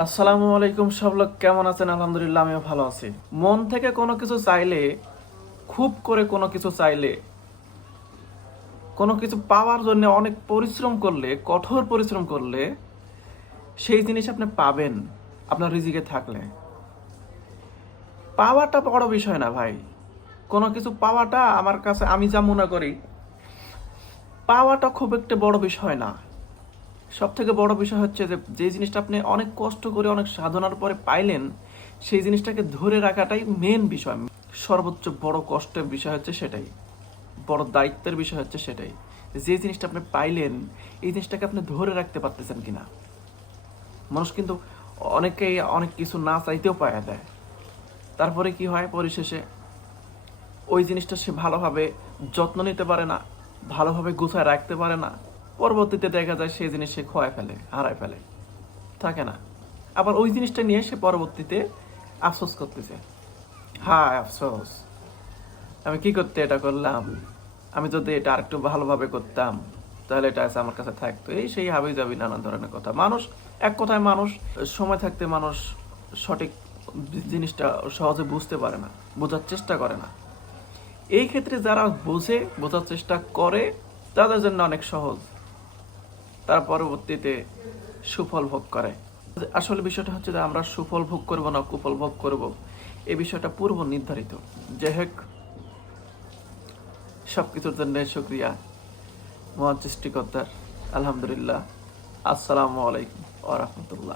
আসসালামু আলাইকুম, সব লোক কেমন আছেন? আলহামদুলিল্লাহ, আমিও ভালো আছি। মন থেকে কোনো কিছু চাইলে, খুব করে কোনো কিছু চাইলে, কোনো কিছু পাওয়ার জন্য অনেক পরিশ্রম করলে, কঠোর পরিশ্রম করলে সেই জিনিস আপনি পাবেন আপনার রিজিকে থাকলে। পাওয়াটা বড় বিষয় না ভাই। কোনো কিছু পাওয়াটা আমার কাছে, আমি যা মনে করি, পাওয়াটা খুব একটা বড় বিষয় না। সব থেকে বড় বিষয় হচ্ছে যে যে জিনিসটা আপনি অনেক কষ্ট করে অনেক সাধনার পরে পাইলেন, সেই জিনিসটাকে ধরে রাখাটাই মেন বিষয়। সর্বোচ্চ বড় কষ্টের বিষয় হচ্ছে সেটাই, বড় দায়িত্বের বিষয় হচ্ছে সেটাই। যে জিনিসটা আপনি পাইলেন, এই জিনিসটাকে আপনি ধরে রাখতে পারতেছেন কিনা। মানুষ কিন্তু অনেকেই অনেক কিছু না চাইতেও পাওয়া দেয়, তারপরে কি হয়, পরিশেষে ওই জিনিসটা সে ভালোভাবে যত্ন নিতে পারে না, ভালোভাবে গুছায় রাখতে পারে না। পরবর্তীতে দেখা যায় সেই জিনিস সে খোয়ায় ফেলে, হারায় ফেলে, থাকে না। আবার ওই জিনিসটা নিয়ে সে পরবর্তীতে আফসোস করতেছে, হায় আফসোস, আমি কি করতে এটা করলাম, আমি যদি এটা আরেকটু ভালোভাবে করতাম তাহলে এটা আছে আমার কাছে থাকতো। এই সেই হাবি যাবি নানান ধরনের কথা। মানুষ, এক কথায় মানুষ, সময় থাকতে মানুষ সঠিক জিনিসটা সহজে বুঝতে পারে না, বোঝার চেষ্টা করে না। এই ক্ষেত্রে যারা বোঝে, বোঝার চেষ্টা করে, তাদের জন্য অনেক সহজ, তারা পরবর্তীতে সুফল ভোগ করে। আসলে বিষয়টা হচ্ছে যে আমরা সুফল ভোগ করব না কুফল ভোগ করব, এই বিষয়টা পূর্ব নির্ধারিত। যাই হোক, সবকিছুর জন্য শুক্রিয়া মহান সৃষ্টিকর্তার। আলহামদুলিল্লাহ। আসসালামু আলাইকুম ওয়া রাহমাতুল্লাহ।